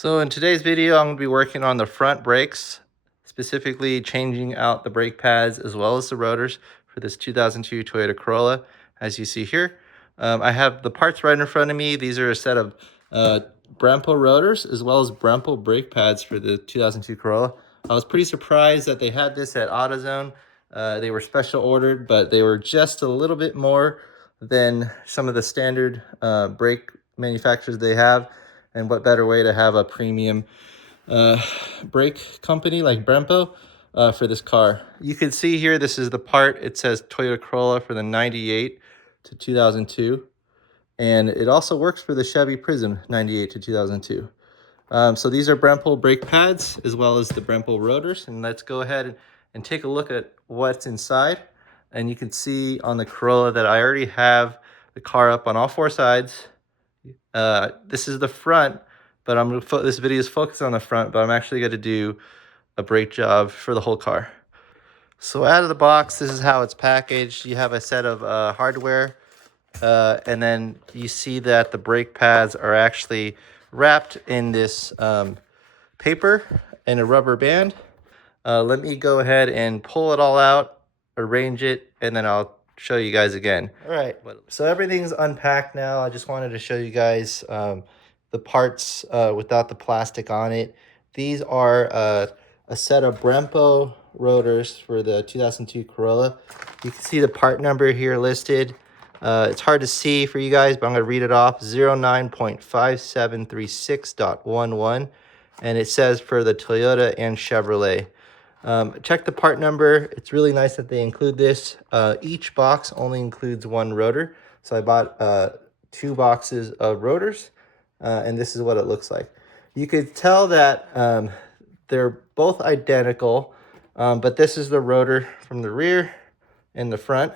So in today's video, I'm going to be working on the front brakes, specifically changing out the brake pads as well as the rotors for this 2002 Toyota Corolla, as you see here. I have the parts right in front of me. These are a set of Brembo rotors as well as Brembo brake pads for the 2002 Corolla. I was pretty surprised that they had this at AutoZone. They were special ordered, but they were just a little bit more than some of the standard brake manufacturers they have. And what better way to have a premium brake company like Brembo for this car. You can see here, this is the part. It says Toyota Corolla for the 98 to 2002. And it also works for the Chevy Prism 98 to 2002. So these are Brembo brake pads as well as the Brembo rotors. And let's go ahead and take a look at what's inside. And you can see on the Corolla that I already have the car up on all four sides. This is the front, but this video is focused on the front, but I'm actually going to do a brake job for the whole car. So out of the box, this is how it's packaged. You have a set of hardware, and then you see that the brake pads are actually wrapped in this paper and a rubber band. Let me go ahead and pull it all out, arrange it, and then I'll show you guys again. All right, so everything's unpacked now. I just wanted to show you guys the parts without the plastic on it. These are a set of Brembo rotors for the 2002 Corolla. You can see the part number here listed. It's hard to see for you guys, but I'm going to read it off. 09.5736.11. And it says for the Toyota and Chevrolet. Check the part number. It's really nice that they include this. Each box only includes one rotor. So I bought 2 boxes of rotors, and this is what it looks like. You could tell that they're both identical, but this is the rotor from the rear and the front.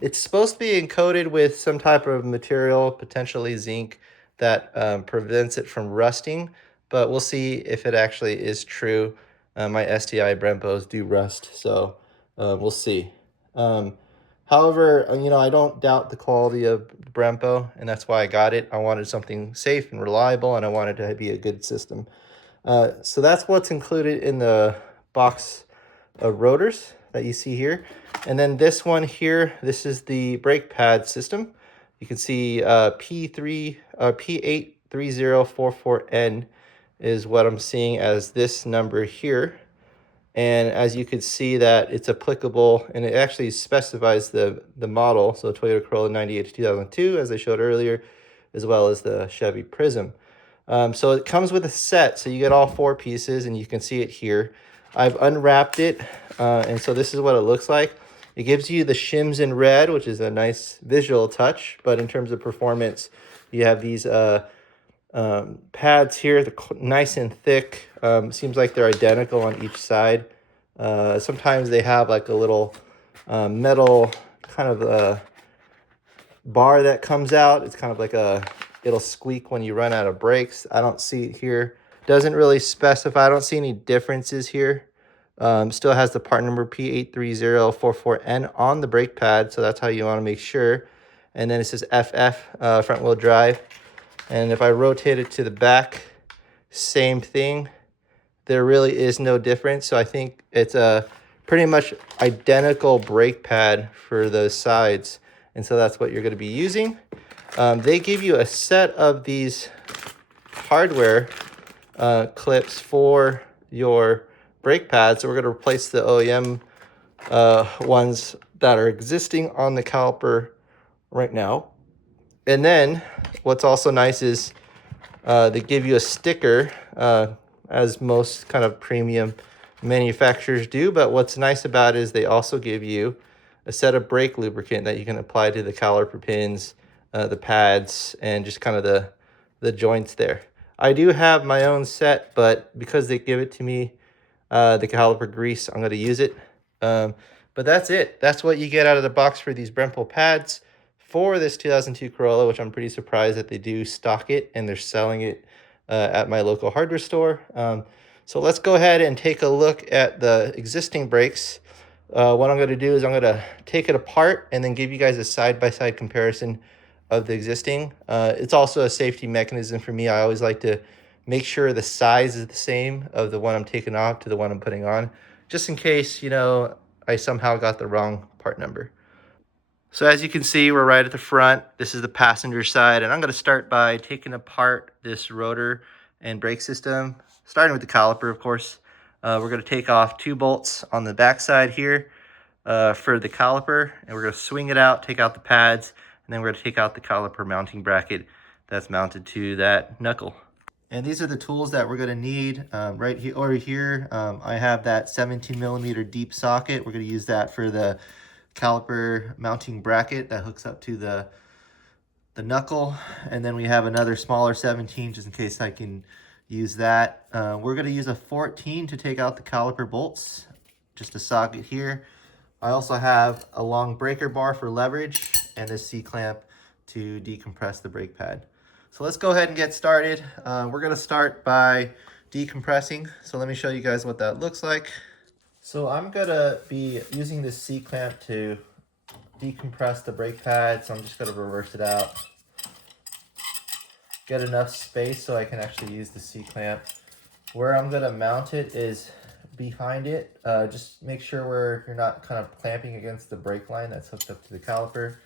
It's supposed to be encoded with some type of material, potentially zinc, that prevents it from rusting, but we'll see if it actually is true. My STI Brembos do rust, so we'll see. However, I don't doubt the quality of Brembo, and that's why I got it. I wanted something safe and reliable, and I wanted to be a good system. So that's what's included in the box of rotors that you see here. And then this one here, this is the brake pad system. You can see P83044N is what I'm seeing as this number here. And as you can see that it's applicable, and it actually specifies the model. So Toyota Corolla 98 to 2002, as I showed earlier, as well as the Chevy Prism. So it comes with a set, so you get all 4 pieces, and you can see it here. I've unwrapped it, and so this is what it looks like. It gives you the shims in red, which is a nice visual touch, but in terms of performance, you have these pads here, they're nice and thick. Seems like they're identical on each side. Sometimes they have like a little metal kind of bar that comes out. It's kind of like it'll squeak when you run out of brakes. I don't see it here. Doesn't really specify. I don't see any differences here. Still has the part number P83044N on the brake pad, so that's how you want to make sure. And then it says FF, front wheel drive. And if I rotate it to the back, same thing. There really is no difference. So I think it's a pretty much identical brake pad for those sides. And so that's what you're going to be using. They give you a set of these hardware clips for your brake pads. So we're going to replace the OEM ones that are existing on the caliper right now. And then what's also nice is they give you a sticker, as most kind of premium manufacturers do. But what's nice about it is they also give you a set of brake lubricant that you can apply to the caliper pins, the pads, and just kind of the joints there. I do have my own set, but because they give it to me, the caliper grease, I'm going to use it. But that's it. That's what you get out of the box for these Brembo pads for this 2002 Corolla, which I'm pretty surprised that they do stock it and they're selling it at my local hardware store. So let's go ahead and take a look at the existing brakes. What I'm going to do is I'm going to take it apart and then give you guys a side-by-side comparison of the existing. It's also a safety mechanism for me. I always like to make sure the size is the same of the one I'm taking off to the one I'm putting on, just in case, you know, I somehow got the wrong part number. So as you can see, we're right at the front. This is the passenger side, and I'm going to start by taking apart this rotor and brake system, starting with the caliper, of course. We're going to take off 2 bolts on the back side here for the caliper, and we're going to swing it out, take out the pads, and then we're going to take out the caliper mounting bracket that's mounted to that knuckle. And these are the tools that we're going to need. Right here, over here, I have that 17mm deep socket. We're going to use that for the caliper mounting bracket that hooks up to the knuckle. And then we have another smaller 17 just in case I can use that. We're going to use a 14 to take out the caliper bolts, just a socket here. I also have a long breaker bar for leverage and this C-clamp to decompress the brake pad. So let's go ahead and get started. We're going to start by decompressing. So let me show you guys what that looks like. So I'm going to be using this C-clamp to decompress the brake pad. So I'm just going to reverse it out. Get enough space so I can actually use the C-clamp. Where I'm going to mount it is behind it. Just make sure you're not kind of clamping against the brake line that's hooked up to the caliper.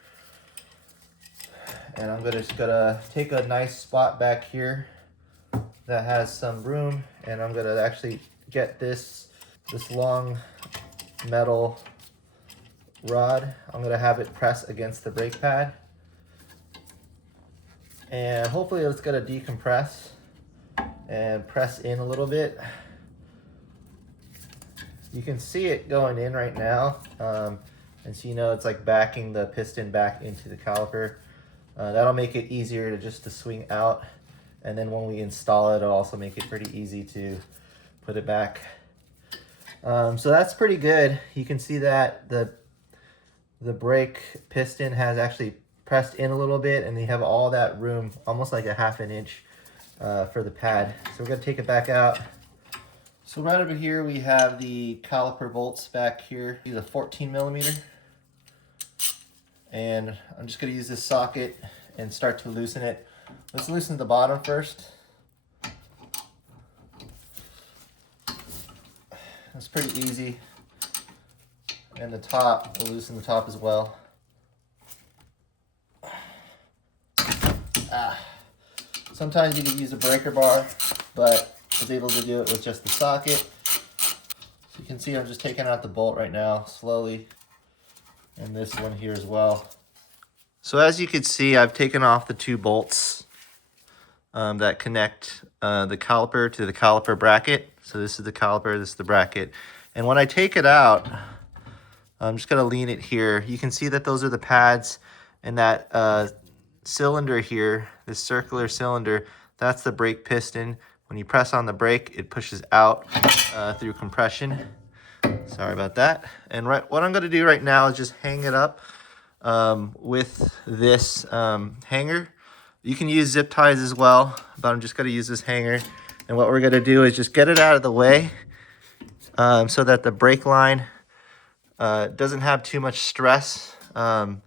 And I'm just gonna take a nice spot back here that has some room, and I'm gonna actually get this long metal rod. I'm gonna have it press against the brake pad, and hopefully it's gonna decompress and press in a little bit. You can see it going in right now, and so you know it's like backing the piston back into the caliper. That'll make it easier to swing out, and then when we install it, it'll also make it pretty easy to put it back. So that's pretty good. You can see that the brake piston has actually pressed in a little bit, and you have all that room, almost like a ½ inch for the pad. So we're gonna take it back out. So right over here we have the caliper bolts back here. These are 14mm. And I'm just going to use this socket and start to loosen it. Let's loosen the bottom first. It's pretty easy. And the top, we'll loosen the top as well. Sometimes you can use a breaker bar, but I was able to do it with just the socket. So you can see I'm just taking out the bolt right now, slowly. And this one here as well. So as you can see, I've taken off the 2 bolts that connect the caliper to the caliper bracket. So this is the caliper, this is the bracket. And when I take it out, I'm just gonna lean it here. You can see that those are the pads, and that cylinder here, this circular cylinder, that's the brake piston. When you press on the brake, it pushes out through compression. Sorry about that. And what I'm going to do right now is just hang it up with this hanger. You can use zip ties as well, but I'm just going to use this hanger. And what we're going to do is just get it out of the way so that the brake line doesn't have too much stress. And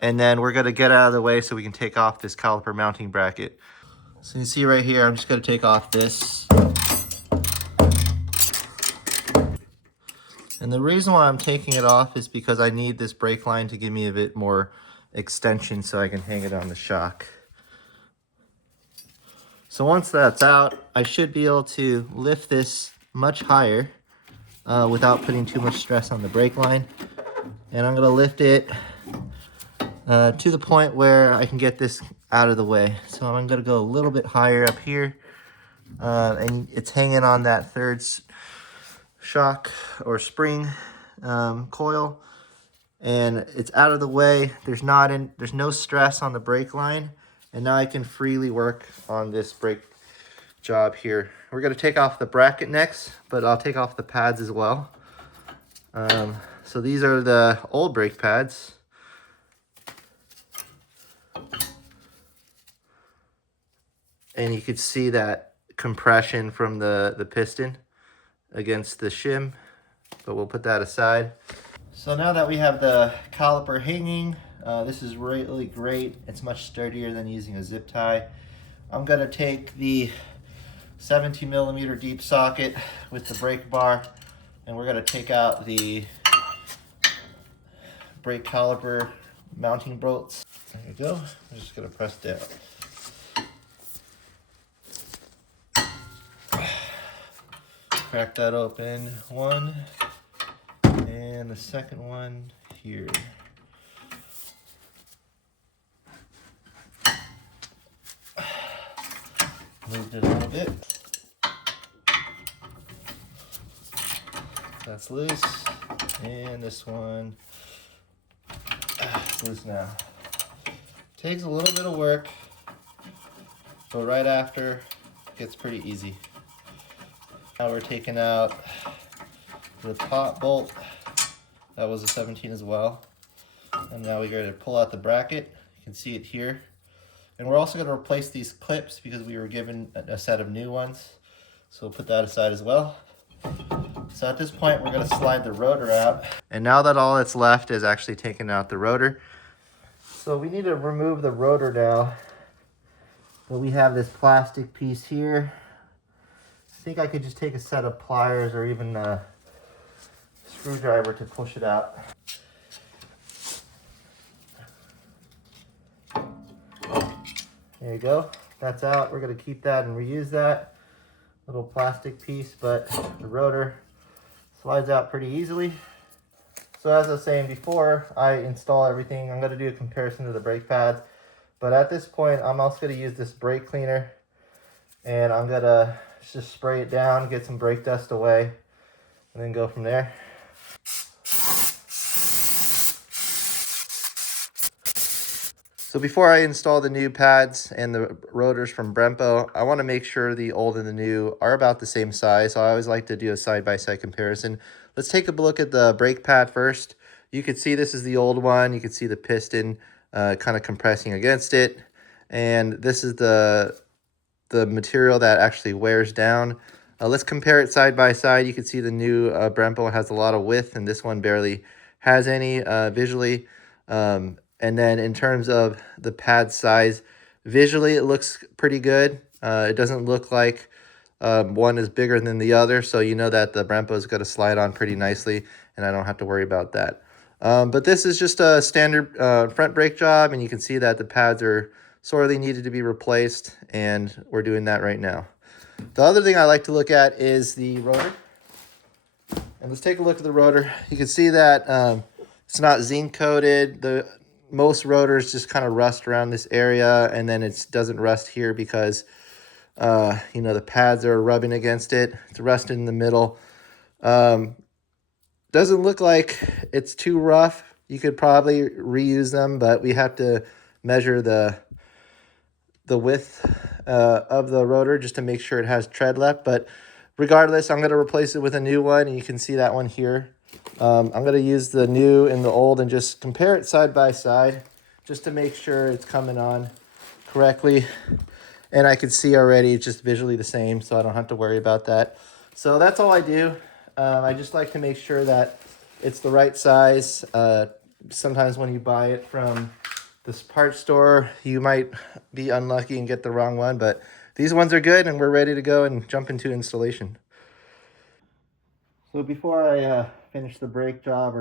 then we're going to get out of the way so we can take off this caliper mounting bracket. So you see right here, I'm just going to take off this. And the reason why I'm taking it off is because I need this brake line to give me a bit more extension so I can hang it on the shock. So once that's out, I should be able to lift this much higher without putting too much stress on the brake line. And I'm going to lift it to the point where I can get this out of the way. So I'm going to go a little bit higher up here. And it's hanging on that 3rd shock or spring coil, and it's out of the way. There's no stress on the brake line, and now I can freely work on this brake job here. We're going to take off the bracket next, but I'll take off the pads as well. So these are the old brake pads. And you could see that compression from the piston against the shim, but we'll put that aside. So now that we have the caliper hanging, this is really great. It's much sturdier than using a zip tie. I'm gonna take the 17 millimeter deep socket with the brake bar, and we're going to take out the brake caliper mounting bolts. There you go. I'm just going to press down. Crack that open, one, and the second one here. Moved it a little bit. That's loose, and this one is loose now. Takes a little bit of work, but right after it gets pretty easy. Now we're taking out the top bolt. That was a 17 as well. And now we're going to pull out the bracket. You can see it here. And we're also going to replace these clips because we were given a set of new ones. So we'll put that aside as well. So at this point, we're going to slide the rotor out. And now that all that's left is actually taking out the rotor. So we need to remove the rotor now. But we have this plastic piece here. I think I could just take a set of pliers or even a screwdriver to push it out. There you go. That's out. We're going to keep that and reuse that little plastic piece, but the rotor slides out pretty easily. So as I was saying before I install everything, I'm going to do a comparison to the brake pads. But at this point, I'm also going to use this brake cleaner, and I'm going to just spray it down, get some brake dust away, and then go from there. So before I install the new pads and the rotors from Brembo, I want to make sure the old and the new are about the same size. So I always like to do a side-by-side comparison. Let's take a look at the brake pad first. You can see this is the old one. You can see the piston kind of compressing against it. And this is the material that actually wears down. Let's compare it side by side. You can see the new Brembo has a lot of width, and this one barely has any visually. And then in terms of the pad size, visually it looks pretty good. It doesn't look like one is bigger than the other, so you know that the Brembo is going to slide on pretty nicely, and I don't have to worry about that. But this is just a standard front brake job, and you can see that the pads are sorely needed to be replaced, and we're doing that right now. The other thing I like to look at is the rotor. And let's take a look at the rotor. You can see that it's not zinc coated. Most rotors just kind of rust around this area, and then it doesn't rust here because you know, the pads are rubbing against it. It's rusted in the middle. Doesn't look like it's too rough. You could probably reuse them, but we have to measure the width of the rotor just to make sure it has tread left. But regardless, I'm going to replace it with a new one, and you can see that one here. I'm going to use the new and the old and just compare it side by side just to make sure it's coming on correctly. And I can see already it's just visually the same, so I don't have to worry about that. So that's all I do. I just like to make sure that it's the right size. Sometimes when you buy it from this parts store, you might be unlucky and get the wrong one, but these ones are good, and we're ready to go and jump into installation. So before I finish the brake job,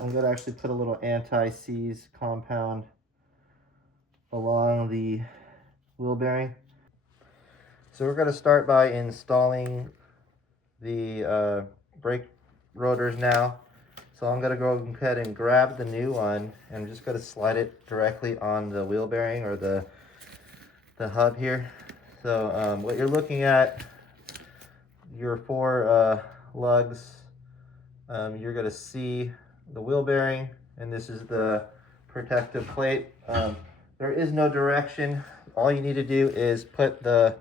I'm going to actually put a little anti-seize compound along the wheel bearing. So we're going to start by installing the brake rotors now. So I'm going to go ahead and grab the new one, and I'm just going to slide it directly on the wheel bearing or the hub here. So what you're looking at, your four lugs, you're going to see the wheel bearing, and this is the protective plate. There is no direction. All you need to do is put the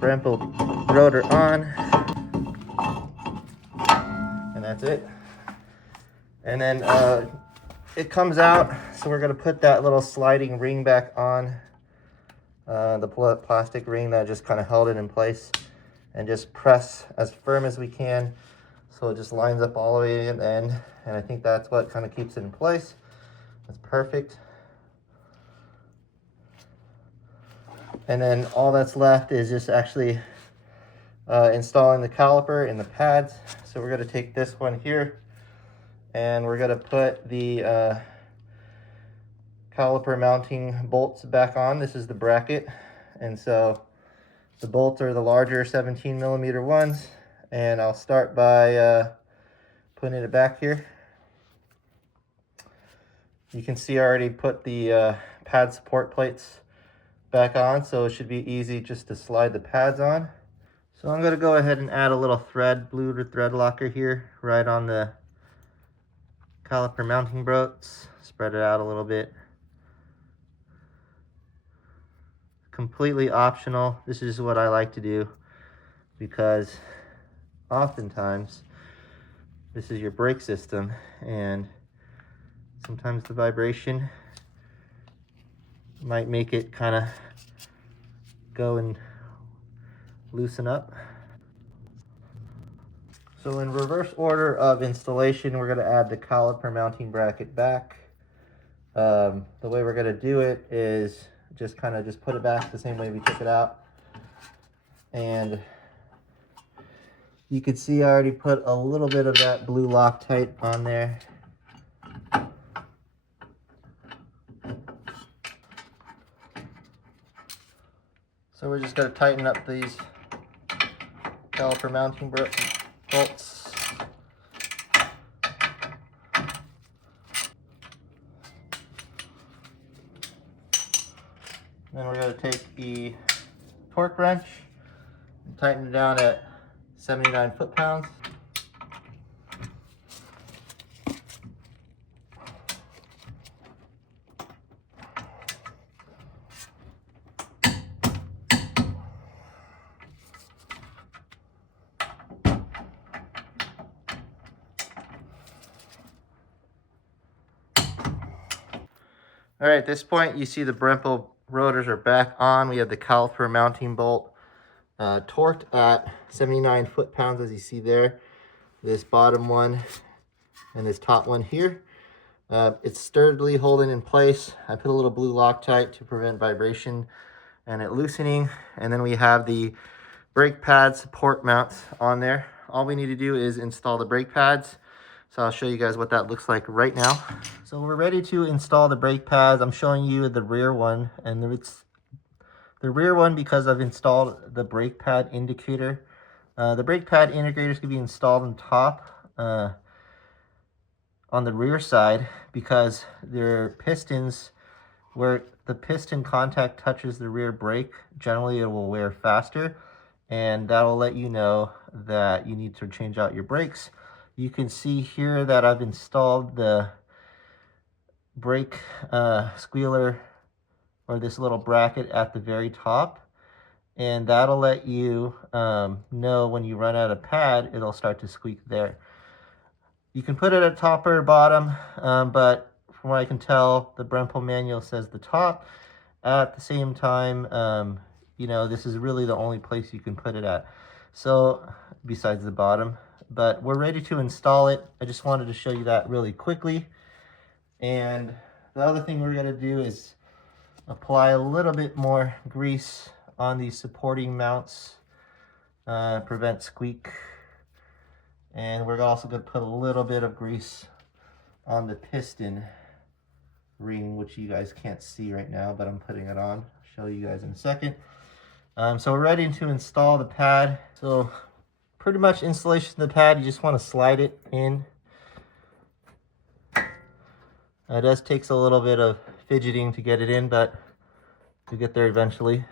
Brembo rotor on, and that's it. And then it comes out, so we're going to put that little sliding ring back on, the plastic ring that just kind of held it in place, and just press as firm as we can so it just lines up all the way in the end. And I think that's what kind of keeps it in place. That's perfect. And then all that's left is just actually installing the caliper in the pads. So we're going to take this one here and we're going to put the caliper mounting bolts back on. This is the bracket, and so the bolts are the larger 17mm ones, and I'll start by putting it back here. You can see I already put the pad support plates back on, so it should be easy just to slide the pads on. So I'm going to go ahead and add a little thread, blue thread locker here, right on the caliper mounting bolts. Spread it out a little bit. Completely optional. This is what I like to do because oftentimes this is your brake system, and sometimes the vibration might make it kind of go and loosen up. So in reverse order of installation, we're going to add the caliper mounting bracket back. The way we're going to do it is just put it back the same way we took it out. And you can see I already put a little bit of that blue Loctite on there. So we're just going to tighten up these caliper mounting bolts. Then we're going to take the torque wrench and tighten it down at 79 foot-pounds. All right, at this point, you see the Brembo rotors are back on. We have the caliper mounting bolt torqued at 79 foot-pounds, as you see there. This bottom one and this top one here. It's sturdily holding in place. I put a little blue Loctite to prevent vibration and it loosening. And then we have the brake pad support mounts on there. All we need to do is install the brake pads. So I'll show you guys what that looks like right now. So we're ready to install the brake pads. I'm showing you the rear one, and it's the rear one because I've installed the brake pad indicator. The brake pad indicators can be installed on top on the rear side because they're pistons. Where the piston contact touches the rear brake, generally it will wear faster, and that will let you know that you need to change out your brakes. You can see here that I've installed the brake squealer, or this little bracket at the very top, and that'll let you know when you run out of pad, it'll start to squeak there. You can put it at top or bottom, but from what I can tell, the Brembo manual says the top. At the same time, you know, this is really the only place you can put it at, so besides the bottom. But we're ready to install it. I just wanted to show you that really quickly. And the other thing we're going to do is apply a little bit more grease on these supporting mounts, prevent squeak. And we're also going to put a little bit of grease on the piston ring, which you guys can't see right now, but I'm putting it on. I'll show you guys in a second. So we're ready to install the pad. So pretty much installation of the pad, you just want to slide it in. It does takes a little bit of fidgeting to get it in, but you'll get there eventually.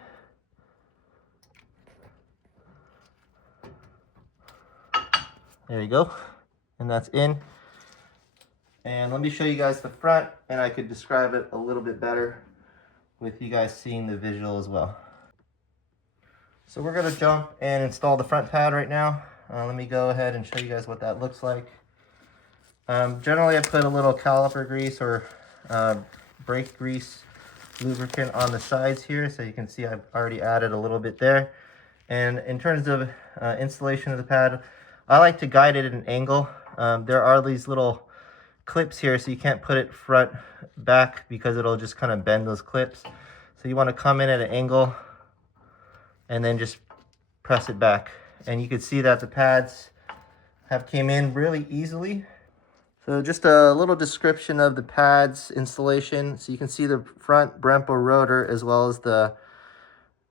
There you go, and that's in. And let me show you guys the front, and I could describe it a little bit better with you guys seeing the visual as well. So we're going to jump and install the front pad right now. Let me go ahead and show you guys what that looks like. Generally, I put a little caliper grease or brake grease lubricant on the sides here, so you can see I've already added a little bit there. And in terms of installation of the pad, I like to guide it at an angle. There are these little clips here, so you can't put it front back because it'll just kind of bend those clips. So you want to come in at an angle and then just press it back. And you can see that the pads have came in really easily. So just a little description of the pads installation. So you can see the front Brembo rotor as well as the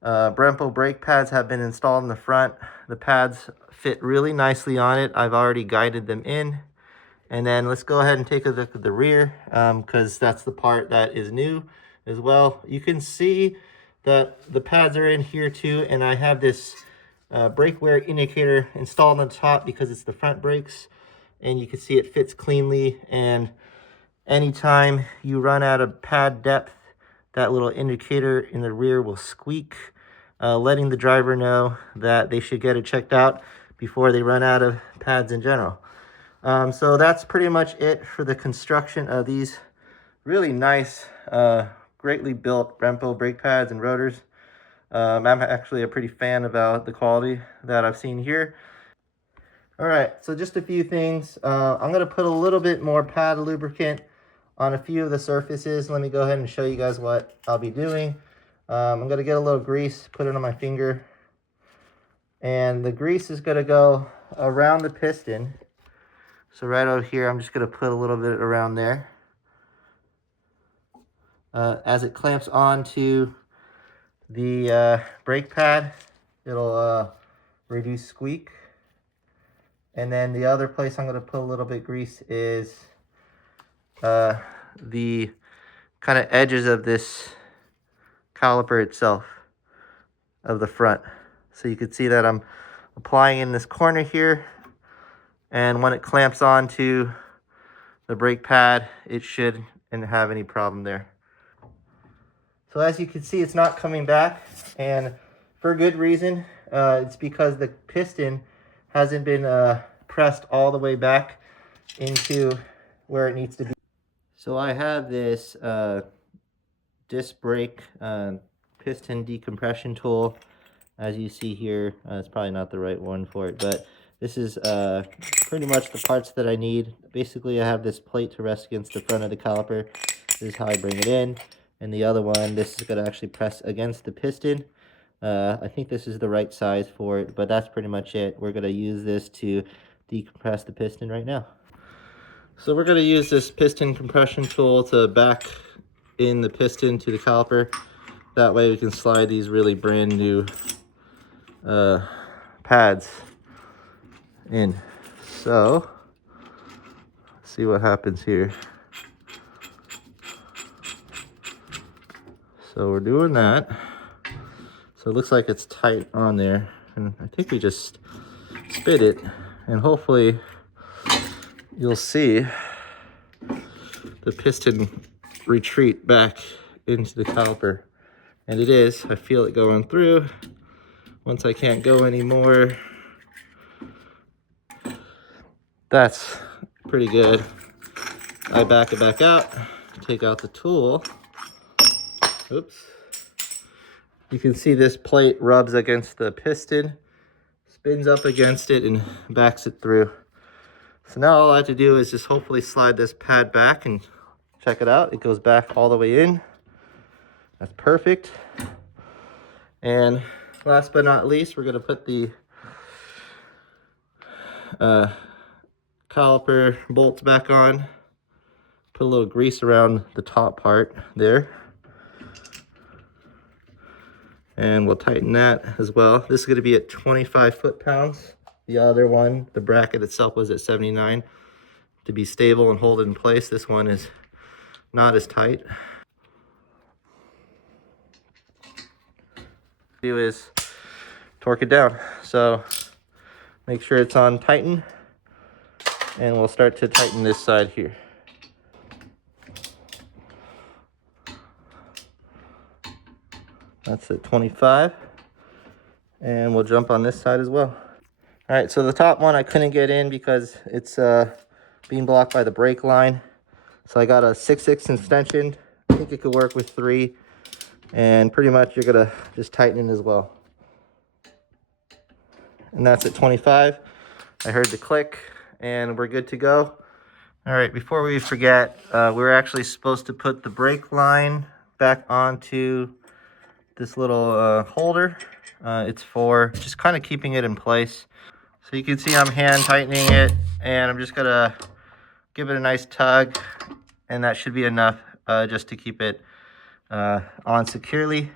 Brembo brake pads have been installed in the front. The pads fit really nicely on it. I've already guided them in. And then let's go ahead and take a look at the rear, because that's the part that is new as well. You can see that the pads are in here too, and I have this brake wear indicator installed on the top because it's the front brakes, and you can see it fits cleanly. And anytime you run out of pad depth, that little indicator in the rear will squeak, letting the driver know that they should get it checked out before they run out of pads in general. So that's pretty much it for the construction of these really nice, greatly built Brembo brake pads and rotors. I'm actually a pretty fan about the quality that I've seen here. All right, so just a few things. I'm gonna put a little bit more pad lubricant on a few of the surfaces. Let me go ahead and show you guys what I'll be doing. I'm gonna get a little grease, put it on my finger, and the grease is gonna go around the piston. So right over here, I'm just gonna put a little bit around there. As it clamps onto the brake pad, it'll reduce squeak. And then the other place I'm gonna put a little bit grease is the kind of edges of this caliper itself of the front. So you can see that I'm applying in this corner here, and when it clamps onto the brake pad, it shouldn't have any problem there. So as you can see, it's not coming back, and for good reason. It's because the piston hasn't been pressed all the way back into where it needs to be. So I have this disc brake piston decompression tool. As you see here, it's probably not the right one for it, but this is pretty much the parts that I need. Basically, I have this plate to rest against the front of the caliper. This is how I bring it in. And the other one, this is going to actually press against the piston. I think this is the right size for it, but that's pretty much it. We're going to use this to decompress the piston right now. So we're going to use this piston compression tool to back in the piston to the caliper. That way we can slide these really brand new pads in. So let's see what happens here. So we're doing that. So it looks like it's tight on there, and I think we just spit it, and hopefully you'll see the piston retreat back into the caliper. And it is. I feel it going through. Once I can't go anymore, that's pretty good. I back it back out, take out the tool. Oops. You can see this plate rubs against the piston, spins up against it, and backs it through. So now all I have to do is just hopefully slide this pad back and check it out. It goes back all the way in. That's perfect. And last but not least, we're going to put the caliper bolts back on. Put a little grease around the top part there. And we'll tighten that as well. This is going to be at 25 foot-pounds. The other one, the bracket itself, was at 79. To be stable and hold it in place, this one is not as tight. Do is torque it down. So make sure it's on tighten, and we'll start to tighten this side here. That's at 25, and we'll jump on this side as well. All right, so the top one I couldn't get in because it's being blocked by the brake line. So I got a 6/6 extension. I think it could work with 3, and pretty much you're gonna just tighten it as well. And that's at 25. I heard the click, and we're good to go. All right, before we forget, we're actually supposed to put the brake line back onto this little holder. It's for just kind of keeping it in place. So you can see I'm hand tightening it, and I'm just gonna give it a nice tug, and that should be enough just to keep it on securely.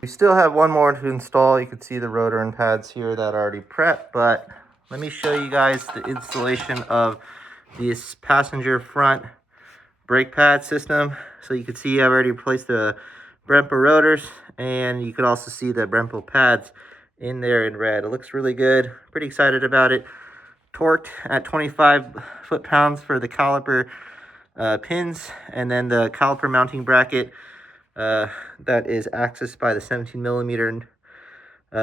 We still have one more to install. You can see the rotor and pads here that are already prepped, but let me show you guys the installation of this passenger front brake pad system. So you can see I've already replaced the Brembo rotors, and you can also see the Brembo pads in there in red. It looks really good. Pretty excited about it. Torqued at 25 foot-pounds for the caliper pins, and then the caliper mounting bracket that is accessed by the 17 millimeter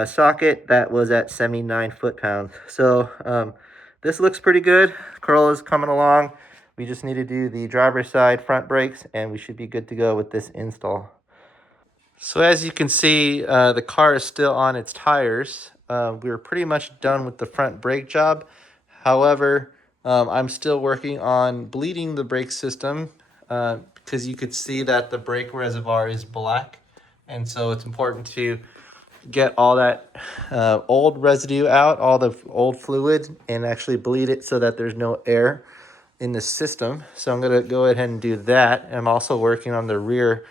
socket that was at 79 foot-pounds. So this looks pretty good. Corolla's coming along. We just need to do the driver's side front brakes, and we should be good to go with this install. So as you can see, the car is still on its tires. We're pretty much done with the front brake job. However, I'm still working on bleeding the brake system because you could see that the brake reservoir is black. And so it's important to get all that old residue out, all the old fluid, and actually bleed it so that there's no air in the system. So I'm going to go ahead and do that. I'm also working on the rear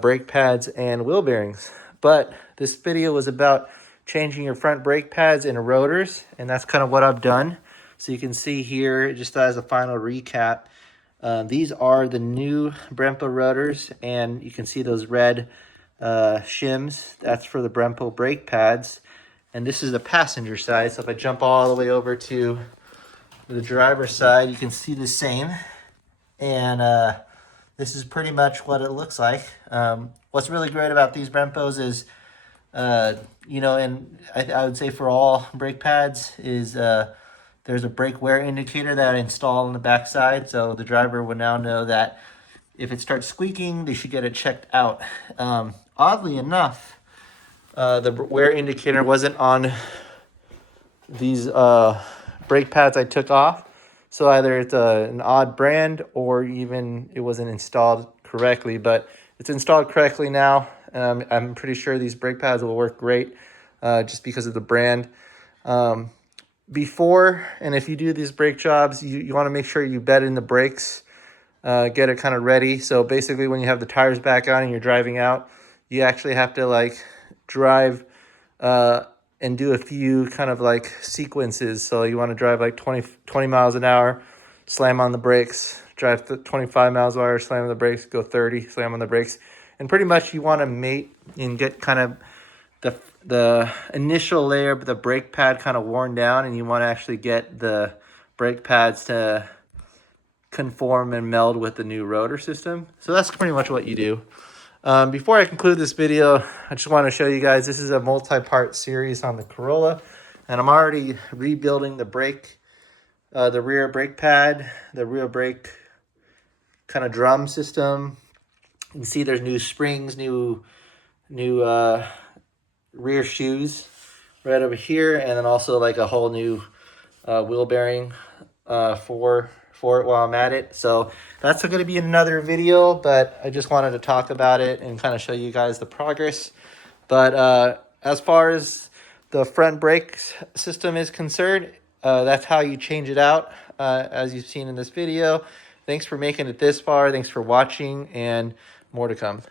brake pads and wheel bearings. But this video was about changing your front brake pads and rotors, and that's kind of what I've done. So you can see here, just as a final recap, these are the new Brembo rotors, and you can see those red shims. That's for the Brembo brake pads. And this is the passenger side. So if I jump all the way over to the driver's side, you can see the same. And this is pretty much what it looks like. What's really great about these Brempos is, you know, and I would say for all brake pads is there's a brake wear indicator that I install on the back side. So the driver will now know that if it starts squeaking, they should get it checked out. Oddly enough, the wear indicator wasn't on these brake pads I took off. So either it's an odd brand or even it wasn't installed correctly, but it's installed correctly now. I'm pretty sure these brake pads will work great just because of the brand. Before, and if you do these brake jobs, you want to make sure you bed in the brakes, get it kind of ready. So basically when you have the tires back on and you're driving out, you actually have to like drive and do a few kind of like sequences. So you want to drive like 20 miles an hour, slam on the brakes, drive 25 miles an hour, slam on the brakes, go 30, slam on the brakes. And pretty much you want to mate and get kind of the initial layer of the brake pad kind of worn down, and you want to actually get the brake pads to conform and meld with the new rotor system. So that's pretty much what you do. Before I conclude this video, I just want to show you guys, this is a multi-part series on the Corolla, and I'm already rebuilding the brake, the rear brake pad, the rear brake kind of drum system. You can see there's new springs, new rear shoes right over here, and then also like a whole new wheel bearing for it while I'm at it. So that's going to be another video, but I just wanted to talk about it and kind of show you guys the progress. But as far as the front brake system is concerned, that's how you change it out, as you've seen in this video. Thanks for making it this far. Thanks for watching, and more to come.